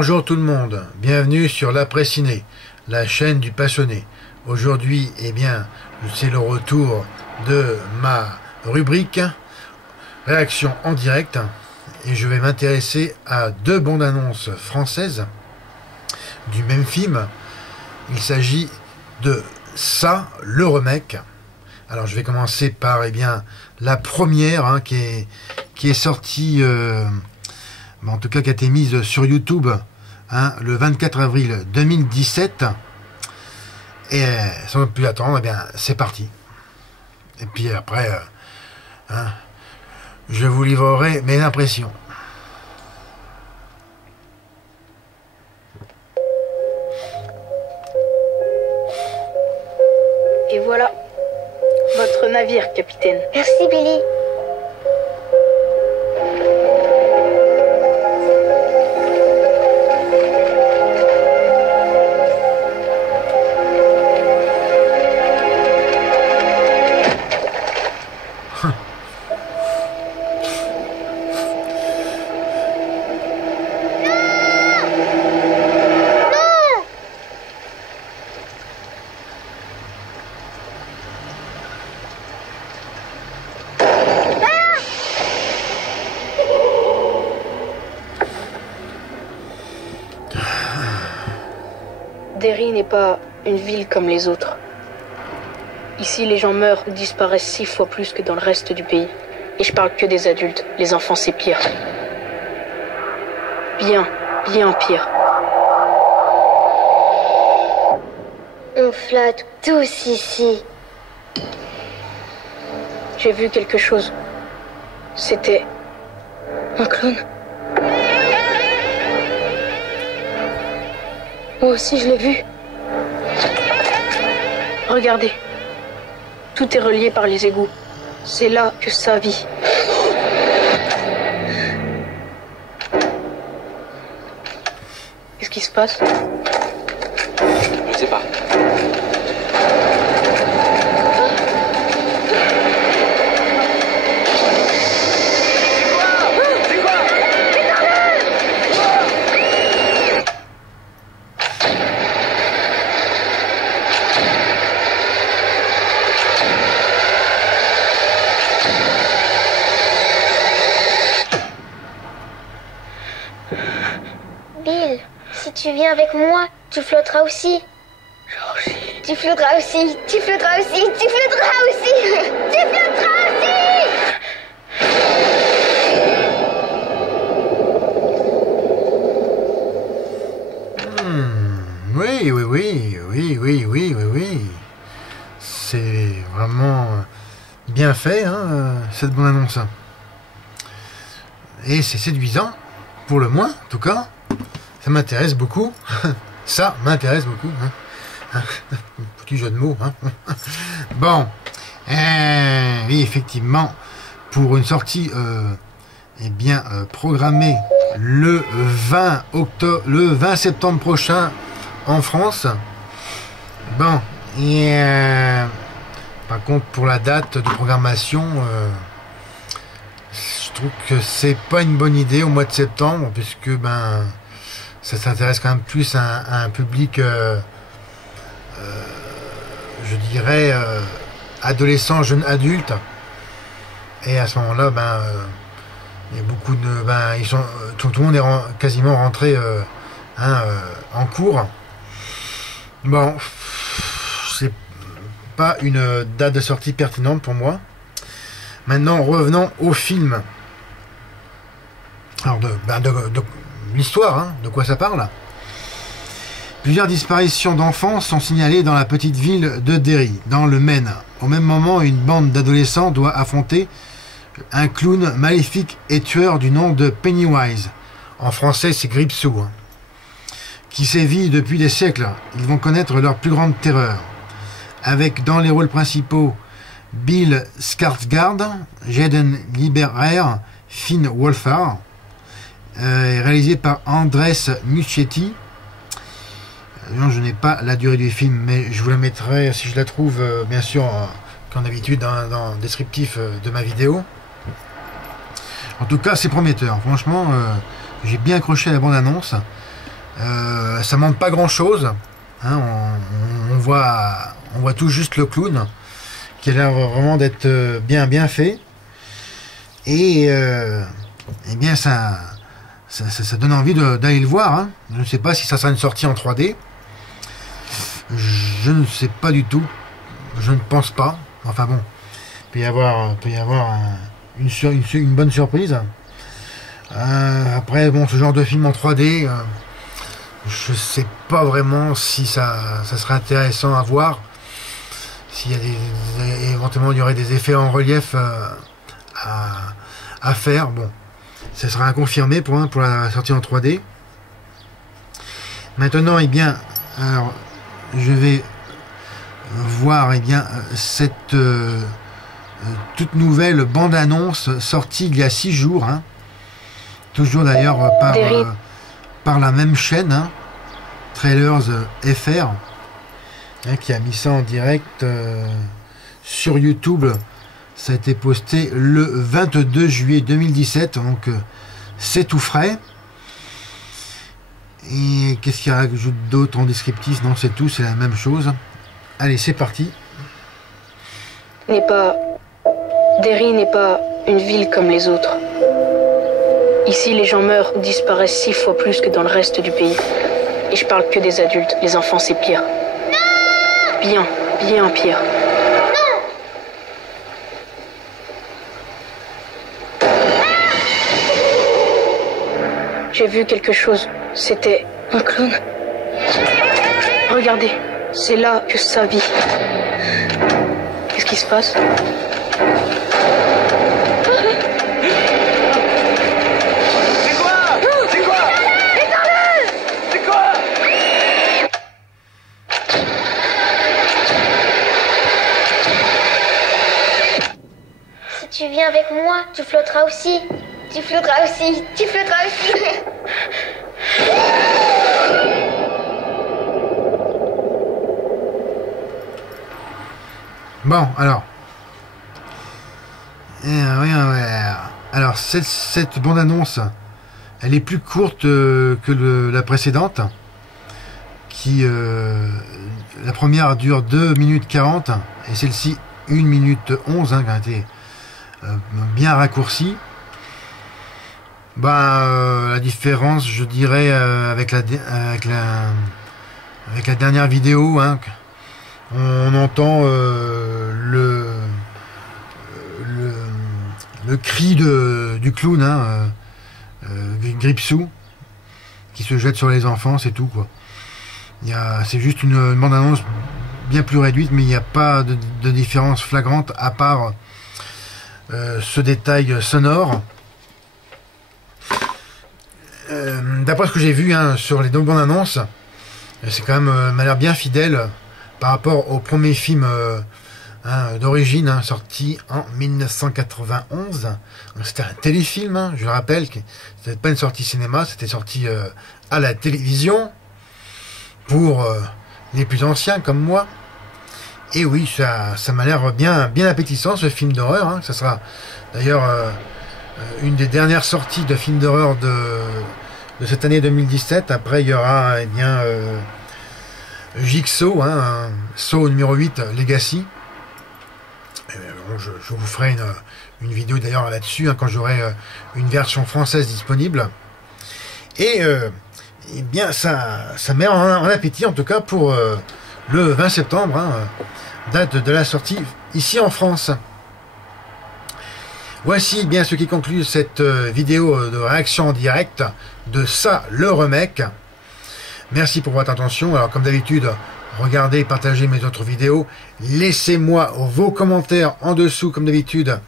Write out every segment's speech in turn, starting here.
Bonjour tout le monde, bienvenue sur l'Après Ciné, la chaîne du passionné. Aujourd'hui, eh bien, c'est le retour de ma rubrique réaction en direct et je vais m'intéresser à deux bandes annonces françaises du même film. Il s'agit de Ça, le remake. Alors je vais commencer par la première qui est sortie, en tout cas qui a été mise sur YouTube le 24 avril 2017. Et sans plus attendre, c'est parti. Et puis après, je vous livrerai mes impressions. Et voilà, votre navire, capitaine. Merci, Billy. Derry n'est pas une ville comme les autres. Ici, les gens meurent ou disparaissent 6 fois plus que dans le reste du pays. Et je parle que des adultes. Les enfants, c'est pire. Bien pire. On flotte tous ici. J'ai vu quelque chose. C'était un clown. Moi aussi, je l'ai vu. Regardez. Tout est relié par les égouts. C'est là que ça vit. Qu'est-ce qui se passe? Je sais pas. Bill, si tu viens avec moi, tu flotteras aussi. Georgie. Tu flotteras aussi, tu flotteras aussi, tu flotteras aussi, tu flotteras aussi. Oui. C'est vraiment bien fait, cette bande-annonce. Et c'est séduisant, pour le moins, en tout cas. Ça m'intéresse beaucoup. Ça m'intéresse beaucoup. Petit jeu de mots. Bon. Oui, effectivement, pour une sortie programmée le 20 septembre prochain en France. Bon. Et par contre, pour la date de programmation, je trouve que c'est pas une bonne idée au mois de septembre, puisque ça s'intéresse quand même plus à un public, je dirais, adolescent, jeune adulte. Et à ce moment-là, il y a beaucoup de, tout le monde est quasiment rentré en cours. Bon, c'est pas une date de sortie pertinente pour moi. Maintenant, revenons au film. Alors, de l'histoire, de quoi ça parle. Plusieurs disparitions d'enfants sont signalées dans la petite ville de Derry, dans le Maine. Au même moment, une bande d'adolescents doit affronter un clown maléfique et tueur du nom de Pennywise. En français, c'est Gripsou, qui sévit depuis des siècles. Ils vont connaître leur plus grande terreur. Avec dans les rôles principaux Bill Skarsgård, Jaden Lieberher, Finn Wolfhard, réalisé par Andrés Muschietti. Non, je n'ai pas la durée du film, mais je vous la mettrai, si je la trouve, bien sûr, comme d'habitude, dans le descriptif de ma vidéo. En tout cas, c'est prometteur. Franchement, j'ai bien accroché à la bande-annonce. Ça montre pas grand chose, hein, on voit tout juste le clown qui a l'air vraiment d'être bien fait, et eh bien ça donne envie d'aller le voir, hein. Je ne sais pas si ça sera une sortie en 3D, je ne sais pas du tout, je ne pense pas, enfin bon, il peut y avoir une bonne surprise. Après bon, ce genre de film en 3D, je sais pas vraiment si ça serait intéressant à voir, s'il y a éventuellement il y aurait des effets en relief à faire. Bon, ça sera à confirmer pour la sortie en 3D. Maintenant, eh bien, alors, je vais voir cette toute nouvelle bande-annonce sortie il y a 6 jours, hein. Toujours d'ailleurs par la même chaîne, hein, Trailers FR, hein, qui a mis ça en direct sur YouTube. Ça a été posté le 22 juillet 2017, donc c'est tout frais. Et qu'est-ce qu'il rajoute d'autre en descriptif? Non, c'est tout, c'est la même chose. Allez, c'est parti. Derry n'est pas une ville comme les autres. Ici, les gens meurent ou disparaissent 6 fois plus que dans le reste du pays. Et je parle que des adultes. Les enfants, c'est pire. Non! Bien pire. Non! J'ai vu quelque chose. C'était un clown. Regardez, c'est là que ça vit. Qu'est-ce qui se passe? Si tu viens avec moi, tu flotteras aussi. Tu flotteras aussi. Tu flotteras aussi. Bon, alors. Alors, cette bande-annonce, elle est plus courte que la précédente. La première dure 2 minutes 40 et celle-ci 1 minute 11, hein, qui a été bien raccourcie. La différence, je dirais, avec la dernière vidéo, hein, on entend le cri du clown, hein, Gripsou, qui se jette sur les enfants, c'est tout, quoi. C'est juste une bande-annonce bien plus réduite, mais il n'y a pas de différence flagrante à part ce détail sonore. D'après ce que j'ai vu, hein, sur les deux bandes annonces, c'est quand même m'a l'air bien fidèle par rapport au premier film d'origine, hein, sorti en 1991. C'était un téléfilm, hein, je le rappelle, c'était pas une sortie cinéma, c'était sorti à la télévision pour les plus anciens comme moi. Et oui, ça m'a l'air bien appétissant, ce film d'horreur, hein. Ça sera d'ailleurs une des dernières sorties de films d'horreur de cette année 2017. Après, il y aura Jigsaw, hein, Saw numéro 8, Legacy. Je vous ferai une vidéo d'ailleurs là-dessus, hein, quand j'aurai une version française disponible. Et eh bien, ça met en appétit, en tout cas pour le 20 septembre, hein, date de la sortie ici en France. Voici bien ce qui conclut cette vidéo de réaction en direct de Ça, le remake. Merci pour votre attention. Alors, comme d'habitude, regardez et partagez mes autres vidéos. Laissez-moi vos commentaires en dessous, comme d'habitude,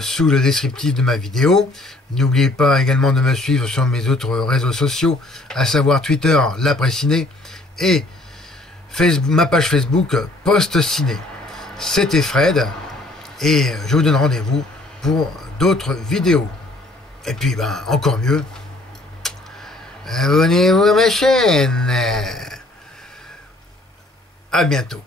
sous le descriptif de ma vidéo. N'oubliez pas également de me suivre sur mes autres réseaux sociaux, à savoir Twitter, l'Après-Ciné, et ma page Facebook, Post Ciné. C'était Fred, et je vous donne rendez-vous pour d'autres vidéos. Et puis, encore mieux, abonnez-vous à ma chaîne. À bientôt.